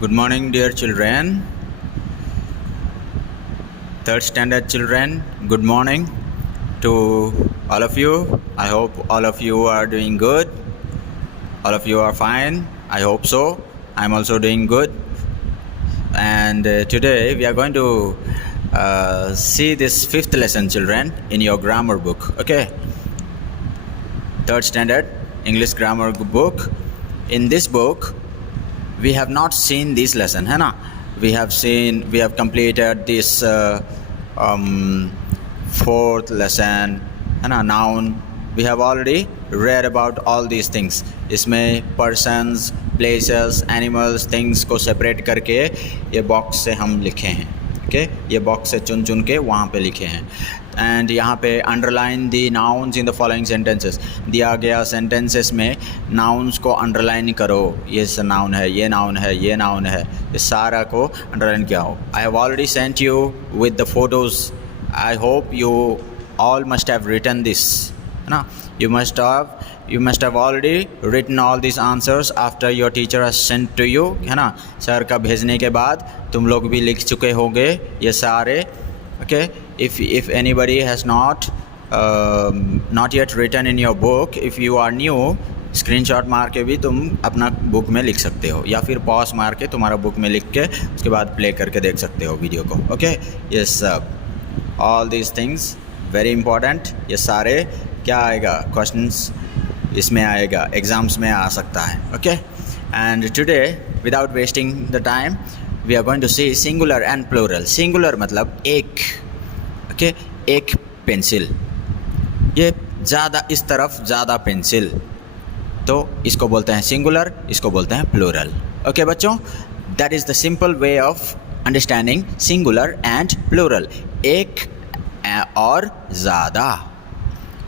Good morning, dear children. Third standard children, good morning to all of you. I hope all of you are doing good. All of you are fine. I hope so. I'm also doing good. And today we are going to see this fifth lesson, children, in your grammar book. Okay? Third standard English grammar book. In this book, we have not seen this lesson, है ना? We have completed this fourth lesson, है ना? Noun. We have already read about all these things. इसमें persons, places, animals, things को separate करके ये box से हम लिखे हैं. Okay? ये box से चुन के वहाँ पे लिखे हैं. एंड यहाँ पे underline the nouns in the following sentences. दिया गया सेंटेंसेस में नाउन्स को अंडरलाइन करो. ये नाउन है, ये नाउन है, ये नाउन है, ये सारा को अंडरलाइन किया हो. I have already sent you with the photos. I hope you all must have written this, है ना? You must have already written all this answers after your teacher has sent to you, है ना? Sir का भेजने के बाद तुम लोग भी लिख चुके होंगे ये सारे. Okay, if anybody has not yet written in your book, if you are new, screenshot मार के भी तुम अपना बुक में लिख सकते हो, या फिर पॉज मार के तुम्हारा बुक में लिख के उसके बाद प्ले करके देख सकते हो वीडियो को. Okay, yes, all these things very important. ये सारे क्या आएगा, क्वेश्चंस इसमें आएगा, एग्ज़ाम्स में आ सकता है. Okay, and today without wasting the time we are going to see singular and plural. Singular मतलब एक. ओके, एक पेंसिल, ये ज़्यादा, इस तरफ ज़्यादा पेंसिल, तो इसको बोलते हैं सिंगुलर, इसको बोलते हैं प्लूरल. ओके बच्चों, that is the simple way of understanding singular and plural. एक और ज़्यादा.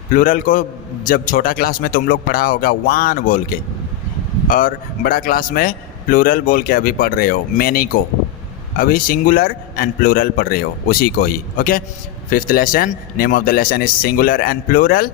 प्लूरल को जब छोटा क्लास में तुम लोग पढ़ा होगा वन बोल के, और बड़ा क्लास में प्लूरल बोल के अभी पढ़ रहे हो मैनी को. अभी सिंगुलर एंड प्लूरल पढ़ रहे हो, उसी को ही. Okay, fifth lesson, name of the lesson is singular and plural.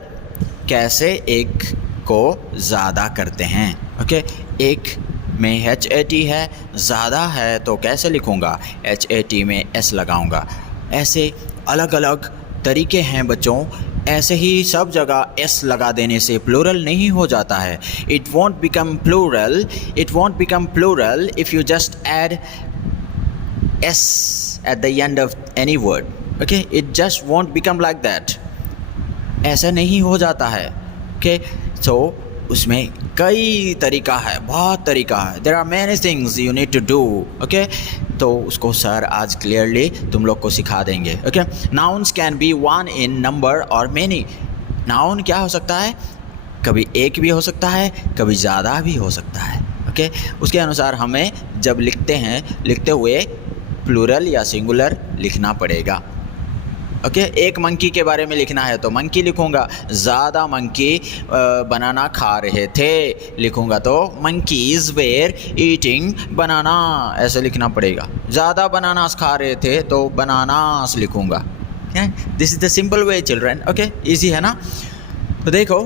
कैसे एक को ज़्यादा करते हैं. ओके, एक में HAT है, ज़्यादा है तो कैसे लिखूँगा, HAT में S लगाऊँगा. ऐसे अलग अलग तरीके हैं बच्चों. ऐसे ही सब जगह S लगा देने से प्लूरल नहीं हो जाता है. It won't become plural if you just add S at the end of any word. Okay, it just won't become like that. ऐसा नहीं हो जाता है. Okay, so उसमें कई तरीका है, बहुत तरीका है. There are many things you need to do. Okay, तो उसको सर आज क्लियरली तुम लोग को सिखा देंगे. Okay, nouns can be one in number or many. Noun क्या हो सकता है, कभी एक भी हो सकता है, कभी ज़्यादा भी हो सकता है. Okay, उसके अनुसार हमें जब लिखते हुए प्लूरल या सिंगुलर लिखना पड़ेगा. ओके, एक मंकी के बारे में लिखना है तो मंकी लिखूँगा. ज़्यादा मंकी बनाना खा रहे थे लिखूँगा तो मंकीज़ वेर ईटिंग बनाना, ऐसे लिखना पड़ेगा. ज़्यादा बनानास खा रहे थे तो बनानास लिखूँगा. This is the simple way children. Okay, easy है ना? तो देखो,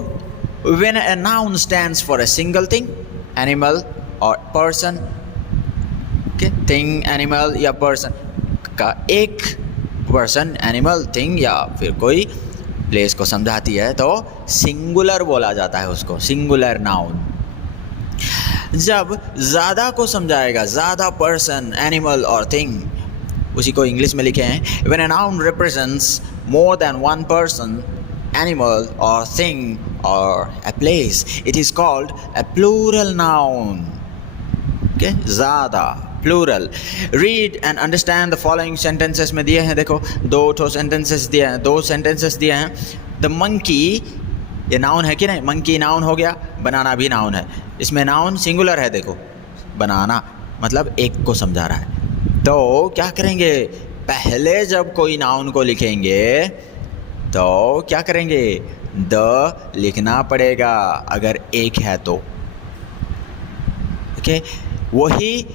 when a noun stands for a single thing, animal और पर्सन. ओके, थिंग, एनिमल या पर्सन का एक पर्सन, एनिमल, थिंग या फिर कोई प्लेस को समझाती है तो सिंगुलर बोला जाता है उसको, सिंगुलर नाउन. जब ज़्यादा को समझाएगा, ज़्यादा पर्सन, एनिमल और थिंग, उसी को इंग्लिश में लिखे हैं. When a noun represents more than one person, animal और थिंग और a place, it is called a plural noun. Okay, ज़्यादा, plural. Read and understand the following sentences में दिए हैं. देखो, दो सेंटेंसेस दिए हैं. द मंकी, ये नाउन है कि नहीं, मंकी नाउन हो गया, बनाना भी नाउन है. इसमें नाउन सिंगुलर है. देखो, बनाना मतलब एक को समझा रहा है. तो क्या करेंगे, पहले जब कोई नाउन को लिखेंगे तो क्या करेंगे, द लिखना पड़ेगा अगर एक है तो. ओके, वही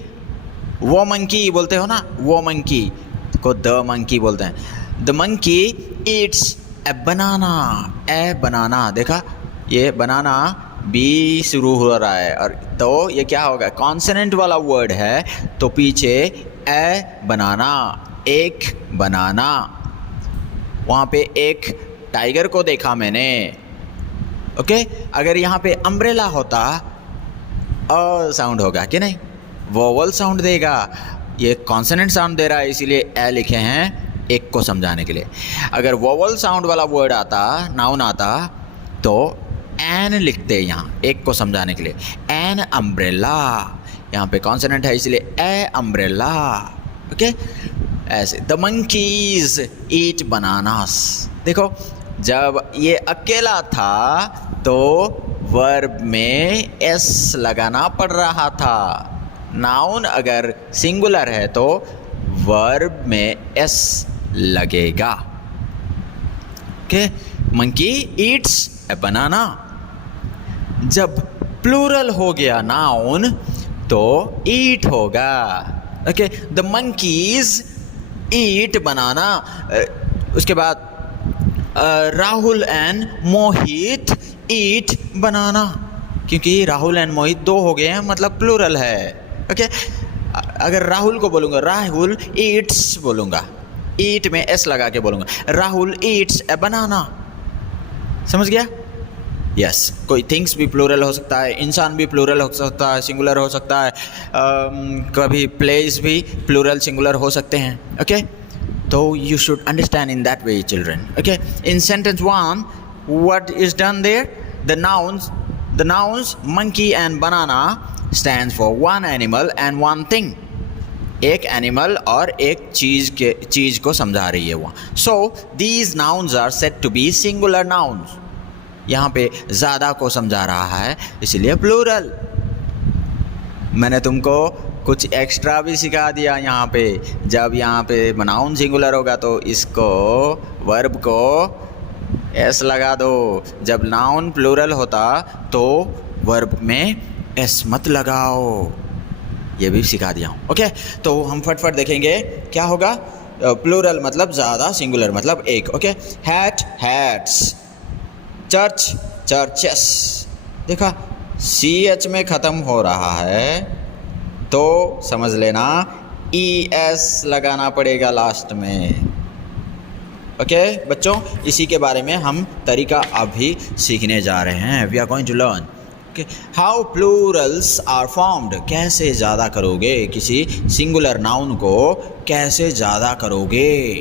वो मंकी बोलते हो ना, वो मंकी को द मंकी बोलते हैं. द मंकी ईट्स ए बनाना. ए बनाना, देखा, ये बनाना बी शुरू हो रहा है, और तो ये क्या होगा, कॉन्सोनेंट वाला वर्ड है तो पीछे ए बनाना, एक बनाना। वहाँ पे एक टाइगर को देखा मैंने। ओके, अगर यहाँ पे अम्ब्रेला होता साउंड होगा कि नहीं, वोवल साउंड देगा। ये कॉन्सोनेंट साउंड दे रहा है इसीलिए ए लिखे हैं एक को समझाने के लिए। अगर वोवल साउंड वाला वर्ड आता, नाउन आता, तो एन लिखते यहाँ एक को समझाने के लिए, एन अम्ब्रेला। यहाँ पे कॉन्सोनेंट है इसलिए ए अम्ब्रेला। ओके, ऐसे द मंकीज ईट बनानास। देखो, जब ये अकेला था तो वर्ब में एस लगाना पड़ रहा था। नाउन अगर सिंगुलर है तो वर्ब में एस लगेगा। ओके, मंकी ईट्स ए बनाना। जब प्लूरल हो गया नाउन तो ईट होगा। ओके, द मंकीज ईट बनाना। उसके बाद राहुल एंड मोहित ईट बनाना, क्योंकि राहुल एंड मोहित दो हो गए हैं, मतलब प्लूरल है। ओके, अगर राहुल को बोलूँगा राहुल ईट्स बोलूँगा, ईट में एस लगा के बोलूँगा, राहुल ईट्स ए बनाना। समझ गया? यस, कोई थिंग्स भी प्लूरल हो सकता है, इंसान भी प्लूरल हो सकता है, सिंगुलर हो सकता है, कभी प्लेस भी प्लूरल सिंगुलर हो सकते हैं। ओके, तो you should understand in that way, children. Okay, in sentence 1, what is done there? The nouns monkey and banana stands for one animal and one thing. एक एनिमल और एक चीज को समझा रही है वो। So these nouns are said to be singular nouns. यहाँ पे ज़्यादा को समझा रहा है इसलिए प्लूरल। मैंने तुमको कुछ एक्स्ट्रा भी सिखा दिया यहाँ पे। जब यहाँ पे नाउन सिंगुलर होगा तो इसको वर्ब को एस लगा दो। जब नाउन प्लूरल होता तो वर्ब में एस मत लगाओ। ये भी सिखा दिया हूँ। ओके, तो हम फटफट देखेंगे क्या होगा। प्लूरल मतलब ज़्यादा, सिंगुलर मतलब एक। Okay, hat hats, church churches. देखा, सी एच में ख़त्म हो रहा है तो समझ लेना ई एस लगाना पड़ेगा लास्ट में। ओके बच्चों, इसी के बारे में हम तरीका अभी सीखने जा रहे हैं। We are going to learn how plurals are formed. कैसे ज़्यादा करोगे, किसी सिंगुलर नाउन को कैसे ज़्यादा करोगे,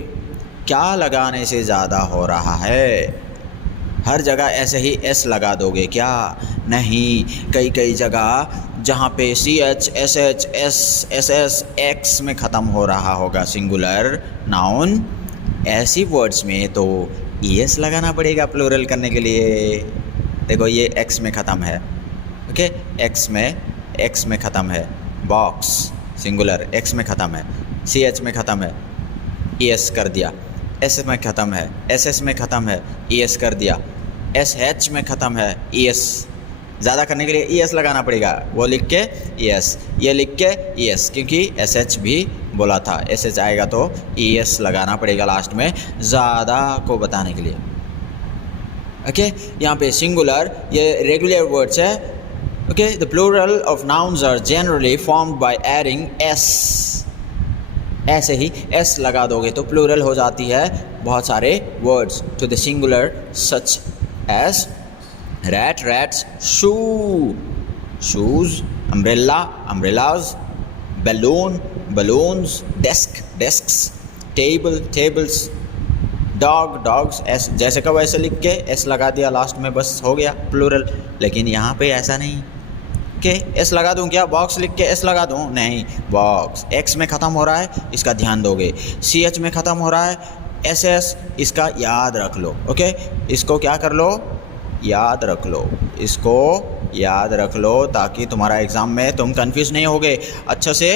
क्या लगाने से ज़्यादा हो रहा है। हर जगह ऐसे ही एस लगा दोगे क्या? नहीं, कई जगह जहाँ पे C H S H S S S X में ख़त्म हो रहा होगा सिंगुलर नाउन, ऐसी वर्ड्स में तो ई एस लगाना पड़ेगा प्लूरल करने के लिए। देखो, ये एक्स में ख़त्म है। ओके, एक्स में ख़त्म है। बॉक्स सिंगुलर एक्स में ख़त्म है, सी एच में ख़त्म है, ई एस कर दिया। एस में ख़त्म है, एस एस में ख़त्म है, ई एस कर दिया। एस एच में ख़त्म है, ई एस ज़्यादा करने के लिए ई एस लगाना पड़ेगा। वो लिख के ई एस, ये लिख के ई एस, क्योंकि एस एच भी बोला था, एस एच आएगा तो ई एस लगाना पड़ेगा लास्ट में ज़्यादा को बताने के लिए। ओके, यहाँ पे सिंगुलर ये रेगुलर वर्ड्स है। Okay, the plural of nouns are generally formed by adding S. ऐसे ही एस लगा दोगे तो प्लूरल हो जाती है बहुत सारे words to the singular, such as rat rats, shoe shoes, umbrella umbrellas, balloon balloons, desk desks, table tables, dog dogs. S जैसे का वैसे लिख के एस लगा दिया लास्ट में, बस हो गया प्लूरल। लेकिन यहाँ पे ऐसा नहीं कि एस लगा दूँ क्या, बॉक्स लिख के एस लगा दूँ, नहीं। बॉक्स एक्स में ख़त्म हो रहा है, इसका ध्यान दोगे। सी एच में ख़त्म हो रहा है, एस एस, इसका याद रख लो। ओके, इसको क्या कर लो, याद रख लो, इसको याद रख लो ताकि तुम्हारा एग्ज़ाम में तुम कंफ्यूज नहीं होगे, अच्छे से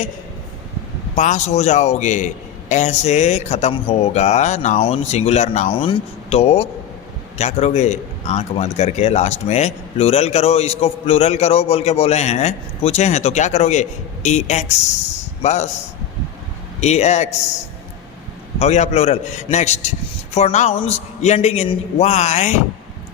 पास हो जाओगे। ऐसे ख़त्म होगा नाउन, सिंगुलर नाउन, तो क्या करोगे, आंख बंद करके लास्ट में प्लूरल करो। इसको प्लूरल करो बोल के बोले हैं, पूछे हैं, तो क्या करोगे, ई एक्स, बस ई एक्स हो गया plural. Next, for nouns ending in Y.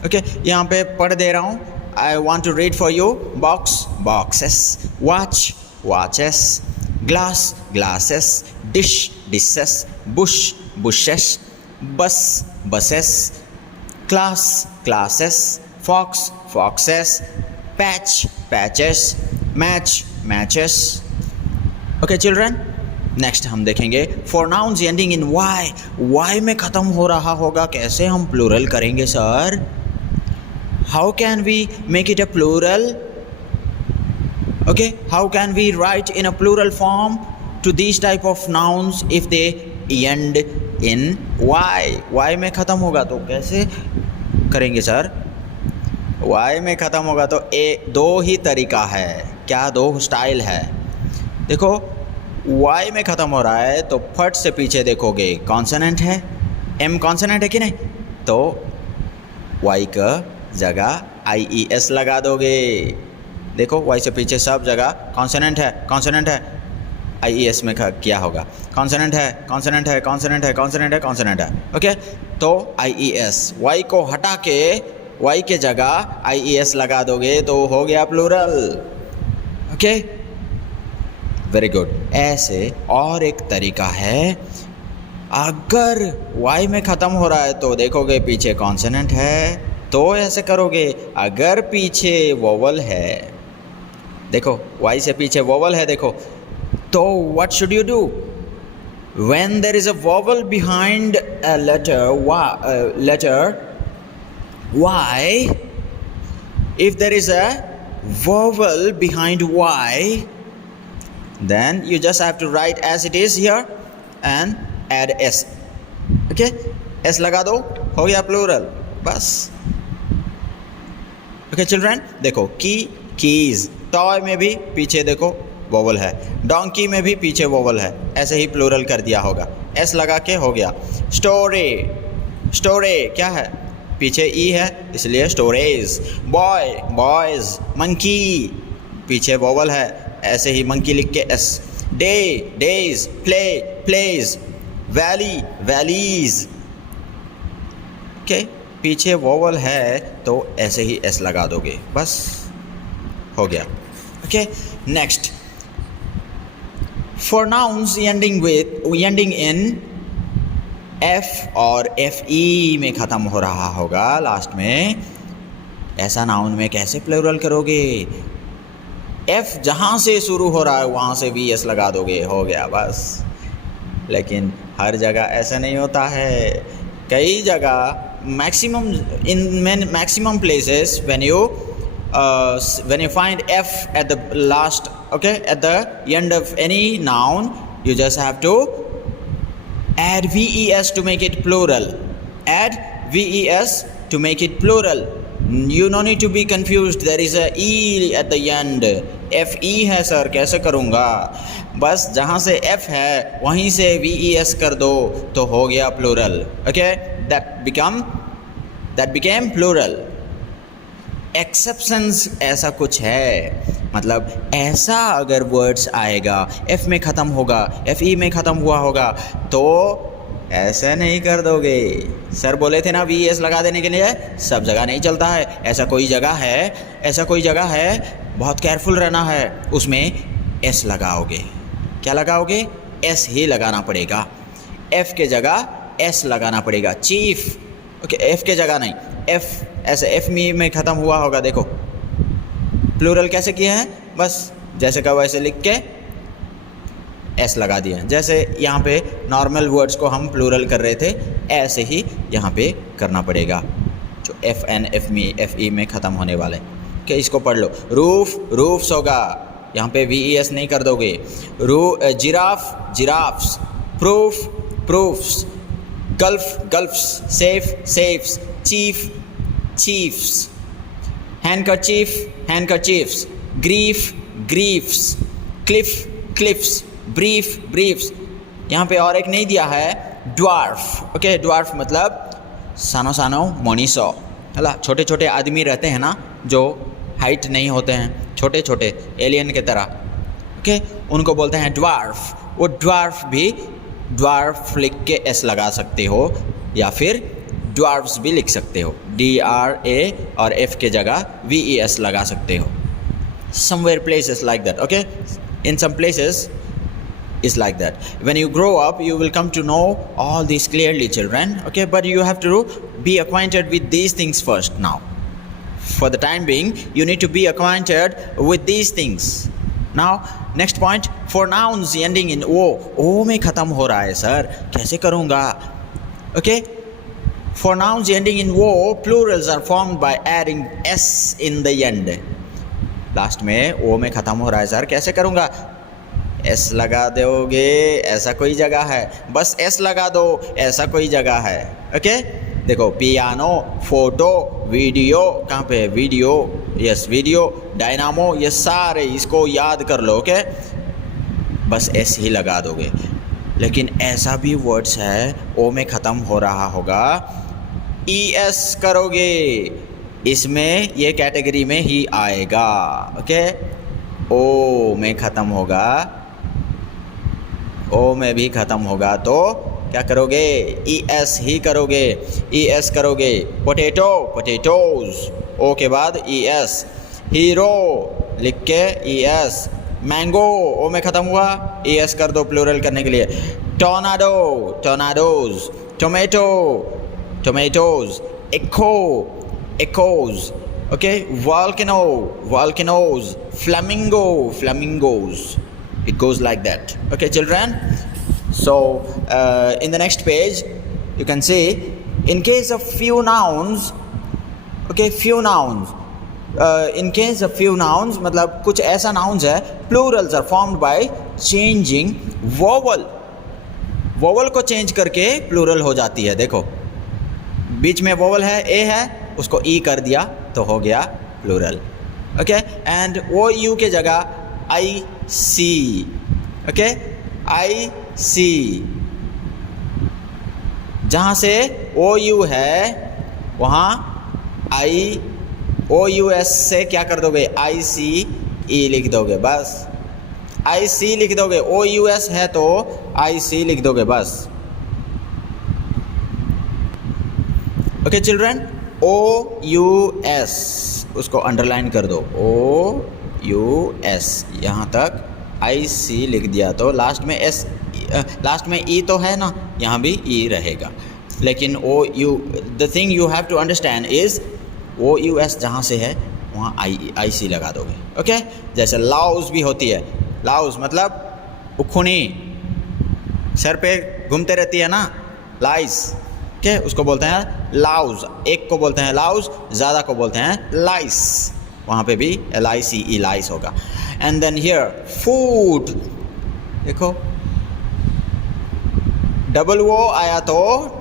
Okay, यहाँ पे पढ़ दे रहा हूँ, I want to read for you. Box, boxes. Watch, watches. Glass, glasses. Dish, dishes. Bush, bushes. Bus, buses. Class, classes. Fox, foxes. Patch, patches. Match, matches. Okay children, next हम देखेंगे for nouns ending in Y. Y में ख़त्म हो रहा होगा, कैसे हम plural करेंगे sir? How can we make it a plural? Okay, how can we write in a plural form to this type of nouns if they end in Y? Y में ख़त्म होगा तो कैसे करेंगे सर? वाई में ख़त्म होगा तो दो ही तरीका है. क्या दो स्टाइल है? देखो, वाई में ख़त्म हो रहा है तो फट से पीछे देखोगे कॉन्सोनेंट है, एम कॉन्सोनेंट है कि नहीं, तो वाई का जगह IES लगा दोगे. देखो वाई से पीछे सब जगह कॉन्सोनेंट है, कॉन्सोनेंट है, IES में किया होगा. कॉन्सोनेंट है, कॉन्सोनेंट है, कॉन्सोनेंट है, कॉन्सोनेंट है, कॉन्सोनेंट है. ओके, तो IES, वाई को हटा के वाई के जगह IES लगा दोगे तो हो गया प्लूरल. Okay, very good. ऐसे और एक तरीका है, अगर वाई में ख़त्म हो रहा है तो देखोगे पीछे कॉन्सोनेंट है तो ऐसे करोगे. अगर पीछे वोवल है, देखो वाई से पीछे वोवल है, देखो, तो what should you do when there is a vowel behind a letter Y? If there is a vowel behind Y, then you just have to write as it is here and add s. okay, s लगा दो, हो गया plural, बस. Okay children, देखो की, keys, toy में भी पीछे देखो वोवल है, डोंकी में भी पीछे वोवल है, ऐसे ही प्लूरल कर दिया होगा. s लगा के हो गया. स्टोरी, स्टोरी क्या है? पीछे ई है इसलिए स्टोरेज. Boy, boys. मंकी, पीछे वोवल है, ऐसे ही मंकी लिख के S. Day, days. Play, plays. Valley, valleys. Okay, पीछे वोवल है तो ऐसे ही एस लगा दोगे, बस हो गया. Okay, next, for nouns ending in F और FE में ख़त्म हो रहा होगा लास्ट में, ऐसा नाउन में कैसे प्लूरल करोगे? F जहाँ से शुरू हो रहा है वहाँ से VS लगा दोगे, हो गया बस. लेकिन हर जगह ऐसा नहीं होता है. कई जगह maximum places when you find F at the last, okay, at the end of any noun, you just have to add VES to make it plural. Add VES to make it plural. You no need to be confused. There is a E at the end. FE है sir, कैसे करूँगा? बस जहाँ से F है वहीं से VES कर दो तो हो गया plural. Okay, that became plural. Exceptions ऐसा कुछ है, मतलब ऐसा अगर वर्ड्स आएगा F में ख़त्म होगा, FE में ख़त्म हुआ होगा, तो ऐसे नहीं कर दोगे. सर बोले थे ना VES लगा देने के लिए, सब जगह नहीं चलता है. ऐसा कोई जगह है, बहुत केयरफुल रहना है, उसमें S लगाओगे. क्या लगाओगे? S ही लगाना पड़ेगा. F के जगह S लगाना पड़ेगा. चीफ, ओके, F के जगह नहीं, F ऐसे F में ख़त्म हुआ होगा. देखो प्लूरल कैसे किए हैं, बस जैसे का वैसे लिख के S लगा दिया. जैसे यहाँ पे नॉर्मल वर्ड्स को हम प्लूरल कर रहे थे, ऐसे ही यहाँ पे करना पड़ेगा जो FN FE में ख़त्म होने वाले. कि इसको पढ़ लो. रूफ, रूफ्स होगा, यहाँ पे VES नहीं कर दोगे. Giraffe, giraffes. Proof, proofs. Gulf, gulfs. Safe, safes. Chief, chiefs. Handkerchief, handkerchiefs. Grief, griefs. Cliff, cliffs. Brief, briefs. यहाँ पे और एक नहीं दिया है, ड्वार्फ. ओके, ड्वार्फ मतलब सानो सानो मनीषो, है, छोटे छोटे आदमी रहते हैं ना जो हाइट नहीं होते हैं, छोटे छोटे एलियन के तरह. ओके, उनको बोलते हैं ड्वार्फ. वो ड्वार्फ भी ड्वार्फ लिख के S लगा सकते हो, या फिर dwarfs भी लिख सकते हो, DRA और F के जगह VES लगा सकते हो. Somewhere places like that, okay? In some places is like that. When you grow up, you will come to know all these clearly, children, okay? But you have to be acquainted with these things first now. For the time being, you need to be acquainted with these things. Now, next point, for nouns ending in O में ख़त्म हो रहा है sir, कैसे करूँगा? Okay? For nouns ending in O, plurals are formed by adding S in the end. Last में O में ख़त्म हो रहा है सर, कैसे करूँगा? S लगा दोगे, ऐसा कोई जगह है, बस S लगा दो, ऐसा कोई जगह है. ओके? देखो, पियानो, फोटो, वीडियो, कहाँ पे वीडियो, यस वीडियो, डायनामो, ये सारे इसको याद कर लो. ओके? बस S ही लगा दोगे. लेकिन ऐसा भी वर्ड्स है O में ख़त्म हो रहा होगा, ES करोगे, इसमें ये कैटेगरी में ही आएगा. ओके? O में ख़त्म होगा, O में भी ख़त्म होगा, तो क्या करोगे? ES ही करोगे, ES करोगे. पोटैटो, पोटैटोज, O के बाद ES. हीरो लिख के ES. मैंगो O में ख़त्म हुआ, ES कर दो प्लूरल करने के लिए. Tornado, tornadoes. Tomato, tomatoes. Echo, echoes. Okay? Volcano, volcanoes. Flamingo, flamingos. It goes like that. Okay, children? So, in the next page, you can see, in case of few nouns, okay, few nouns. In case of few nouns, मतलब कुछ ऐसा nouns है, plurals are formed by changing vowel. Vowel को change करके plural हो जाती है. देखो, बीच में vowel है, A है, उसको E कर दिया तो हो गया plural. Okay? And OU के जगह IC. Okay? IC. जहाँ से OU है वहाँ OUS से क्या कर दोगे? ICE लिख दोगे बस. IC लिख दोगे. OUS है तो IC लिख दोगे बस. Okay children? OUS उसको अंडरलाइन कर दो. OUS यहाँ तक IC लिख दिया तो लास्ट में S, लास्ट में E तो है ना, यहाँ भी E रहेगा. लेकिन the thing you have to understand is OUS जहाँ से है वहाँ IC लगा दोगे. ओके? जैसे लाउज भी होती है. लाउज मतलब उखुनी, सर पे घूमते रहती है ना, लाइस. ओके? उसको बोलते हैं लाउज. एक को बोलते हैं लाउज, ज़्यादा को बोलते हैं लाइस. वहाँ पे भी LICE लाइस होगा. And then here food. देखो, डबल O आया तो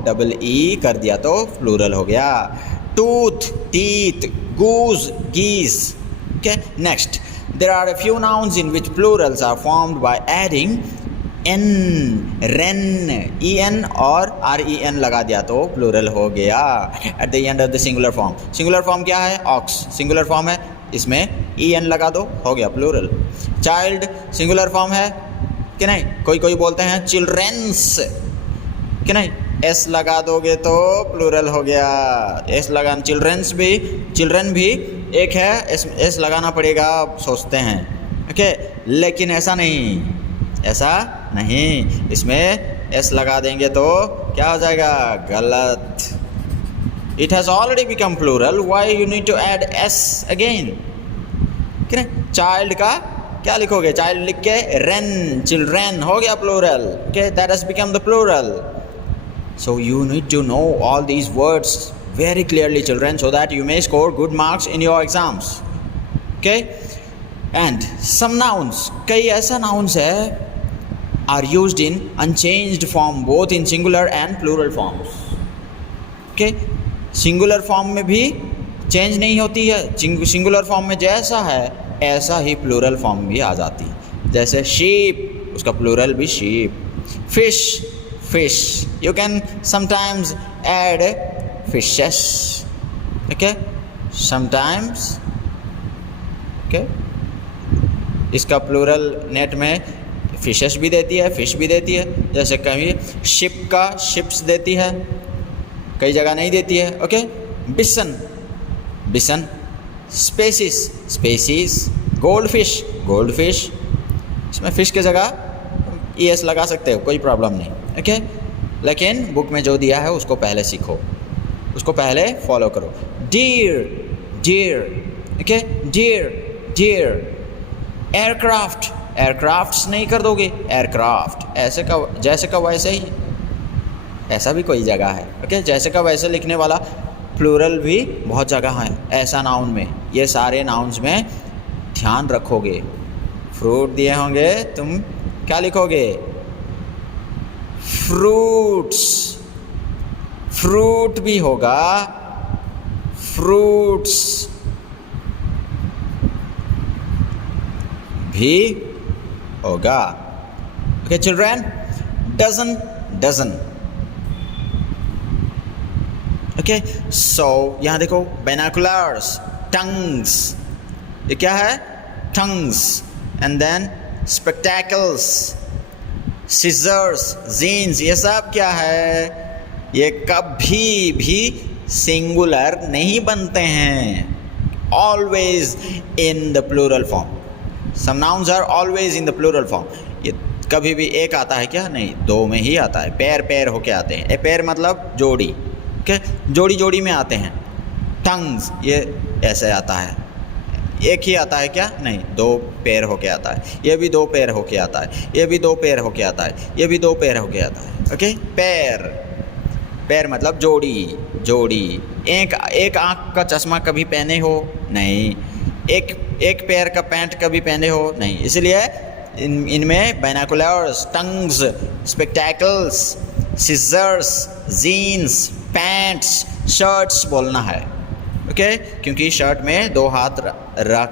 डबल E कर दिया तो प्लूरल हो गया. Tooth, teeth. Goose, geese. Okay? Next, there are a few nouns in which plurals are formed by adding n, ren, en और ren लगा दिया तो प्लूरल हो गया. at the end of the singular form. singular form क्या है? ox. singular form है, इसमें en लगा दो, हो गया प्लूरल. child singular form है कि नहीं? कोई बोलते हैं children's कि नहीं? s लगा दोगे तो प्लूरल हो गया. s लगा. चिल्ड्रंस भी, चिल्ड्रन भी एक है, s लगाना पड़ेगा सोचते हैं. ओके? लेकिन ऐसा नहीं, इसमें s लगा देंगे तो क्या हो जाएगा? गलत. It has already become plural, why you need to add s again? कि नहीं? चाइल्ड का क्या लिखोगे? चाइल्ड लिख के रेन, चिल्ड्रेन हो गया plural. Okay? That has become the plural. So you need to know all these words very clearly, children, so that you may score good marks in your exams. Okay? And some nouns, कई ऐसा nouns है are used in unchanged form both in singular and plural forms. Okay? Singular form में भी change नहीं होती है. Singular form में जैसा है ऐसा ही plural form भी आ जाती है. जैसे sheep, उसका plural भी sheep. Fish, you can sometimes add fishes. Okay? Sometimes. Okay? इसका प्लूरल नेट में फिशेस भी देती है, फिश भी देती है. जैसे कभी शिप का शिप्स देती है. कई जगह नहीं देती है. Okay, bison, bison. Species, species. Goldfish, goldfish. इसमें फिश की जगह ES लगा सकते हो, कोई प्रॉब्लम नहीं. ओके, लेकिन बुक में जो दिया है उसको पहले सीखो, उसको पहले फॉलो करो. Dear, dear. Okay, dear, dear. Aircraft, aircrafts नहीं कर दोगे, एयरक्राफ्ट. ऐसे का जैसे का वैसे ही, ऐसा भी कोई जगह है. ओके, जैसे का वैसे लिखने वाला प्लूरल भी बहुत जगह है ऐसा नाउन में. ये सारे नाउन्स में ध्यान रखोगे. फ्रूट दिए होंगे, तुम क्या लिखोगे? फ्रूट्स. फ्रूट भी होगा, फ्रूट्स भी होगा. Okay children, dozen, dozen. Okay, so यहाँ देखो, बाइनोकुलर्स, टंग्स. ये क्या है? Tongs. And then spectacles, scissors, jeans. ये सब क्या है? ये कभी भी सिंगुलर नहीं बनते हैं. Always in the plural form. Some nouns are always in the plural form. ये कभी भी एक आता है क्या? नहीं, दो में ही आता है. पेयर पेयर होके आते हैं. ए पेयर मतलब जोड़ी. ओके, जोड़ी जोड़ी में आते हैं. टंग्स ये ऐसे आता है. एक ही आता है क्या? नहीं, दो पेयर होके आता है. ये भी दो पेयर होके आता है. ये भी दो पेयर होके आता है. ये भी दो पेयर होके आता है. ओके, पेयर, पेयर मतलब जोड़ी, जोड़ी. एक आँख का चश्मा कभी पहने हो? नहीं. एक पेयर का पैंट कभी पहने हो? नहीं. इसलिए इनमें binoculars, tongs, spectacles, scissors, jeans, pants, shirts बोलना है. ओके, क्योंकि शर्ट में दो हाथ रह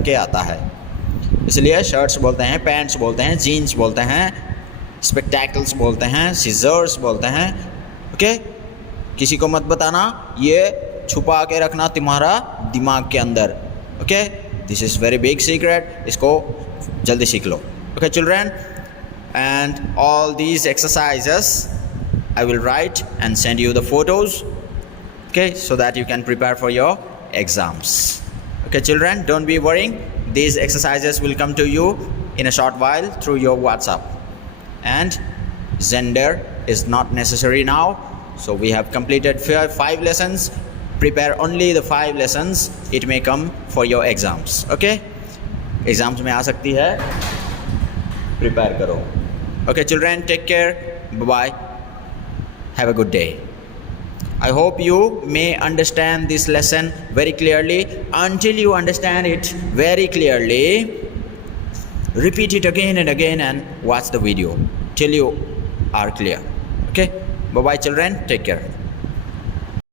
के आता है, इसलिए शर्ट्स बोलते हैं, पैंट्स बोलते हैं, जीन्स बोलते हैं, स्पेक्टेकल्स बोलते हैं, सीजर्स बोलते हैं. ओके, किसी को मत बताना, ये छुपा के रखना तुम्हारा दिमाग के अंदर. Okay, this is very big secret. इसको जल्दी सीख लो. Okay children, and all these exercises I will write and send you the photos, okay, so that you can prepare for your exams. Okay children, don't be worrying. These exercises will come to you in a short while through your WhatsApp. And Zender is not necessary now, so we have completed 5 lessons. Prepare only the 5 lessons. It may come for your exams. Okay, exams में आ सकती है, prepare करो. Okay children, take care. Bye bye. Have a good day. I hope you may understand this lesson very clearly. Until you understand it very clearly, repeat it again and again and watch the video till you are clear. Okay, bye bye children, take care.